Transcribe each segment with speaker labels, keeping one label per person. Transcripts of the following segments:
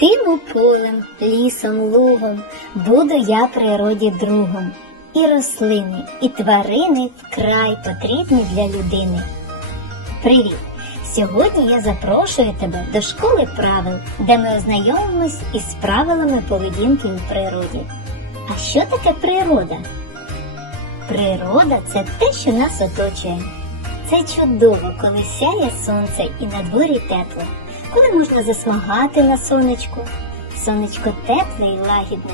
Speaker 1: Йтиму полем, лісом, лугом, буду я природі другом. І рослини, і тварини вкрай потрібні для людини. Привіт! Сьогодні я запрошую тебе до школи правил, де ми ознайомимось із правилами поведінки у природі. А що таке природа? Природа це те, що нас оточує. Це чудово, коли сяє сонце і на дворі тепло коли можна засмагати на сонечку. Сонечко тепле і лагідне,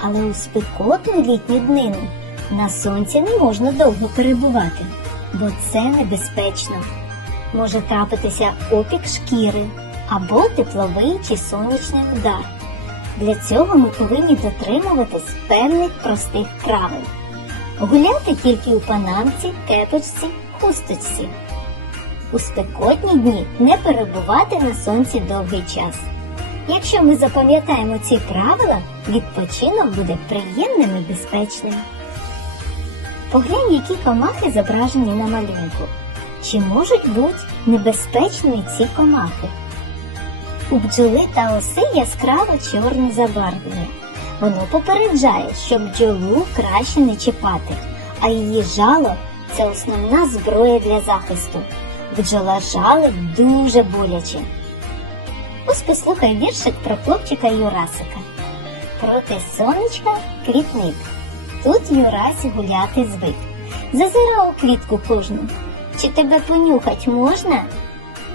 Speaker 1: але у спекотну літню днину на сонці не можна довго перебувати, бо це небезпечно. Може трапитися опік шкіри або тепловий чи сонячний удар. Для цього ми повинні дотримуватись певних простих правил. Гуляти тільки у панамці, кепочці, хусточці у спекотні дні не перебувати на сонці довгий час. Якщо ми запам'ятаємо ці правила, відпочинок буде приємним і безпечним. Поглянь, які комахи зображені на малюнку. Чи можуть бути небезпечними ці комахи? У бджоли та оси яскраво чорне забарвлення. Воно попереджає, що бджолу краще не чіпати, а її жало це основна зброя для захисту бджола жалить дуже боляче. Ось послухай віршик про хлопчика Юрасика. Проте сонечка квітник. Тут Юрасі гуляти звик. Зазирав у квітку кожну. Чи тебе понюхать можна?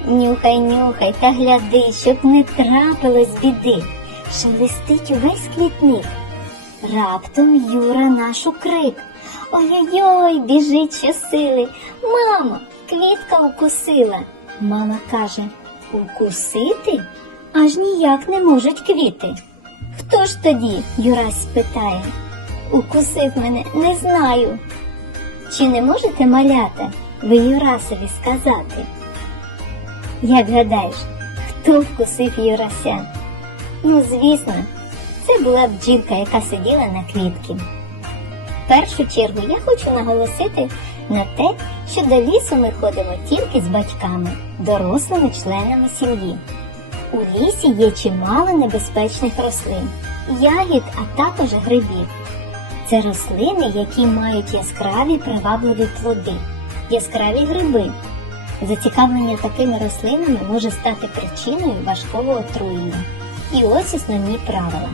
Speaker 1: Нюхай, нюхай та гляди, щоб не трапилось біди. Шелестить увесь квітник. Раптом Юра нашу крик. Ой-ой-ой, біжить щосили. Мамо, Квітка укусила. Мама каже Укусити? Аж ніяк не можуть квіти. Хто ж тоді? Юрась питає. Укусив мене, не знаю. Чи не можете маляти ви Юрасові сказати? Як гадаєш, хто вкусив Юрася? Ну, звісно, це була б бджілка, яка сиділа на квітки. В першу чергу я хочу наголосити, на те, що до лісу ми ходимо тільки з батьками, дорослими членами сім'ї. У лісі є чимало небезпечних рослин, ягід, а також грибів. Це рослини, які мають яскраві привабливі плоди, яскраві гриби. Зацікавлення такими рослинами може стати причиною важкого отруєння. І ось основні правила.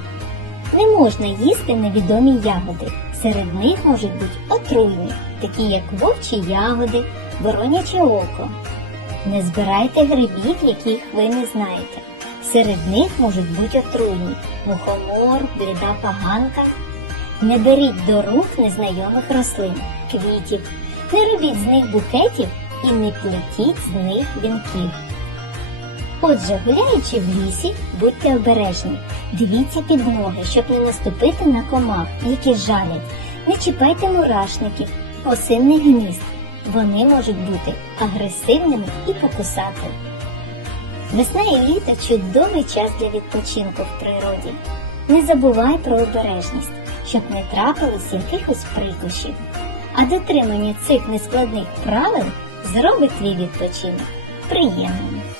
Speaker 1: Не можна їсти невідомі ягоди. Серед них можуть бути отруйні, такі як вовчі ягоди, вороняче око. Не збирайте грибів, яких ви не знаєте. Серед них можуть бути отруйні мухомор, бліда поганка. Не беріть до рук незнайомих рослин, квітів, не робіть з них букетів і не плетіть з них вінків. Отже, гуляючи в лісі, будьте обережні. Дивіться під ноги, щоб не наступити на комах, які жалять. Не чіпайте мурашників, осинних гнізд. Вони можуть бути агресивними і покусати. Весна і літо чудовий час для відпочинку в природі. Не забувай про обережність, щоб не трапилось якихось прикушів. А дотримання цих нескладних правил зробить твій відпочинок приємним.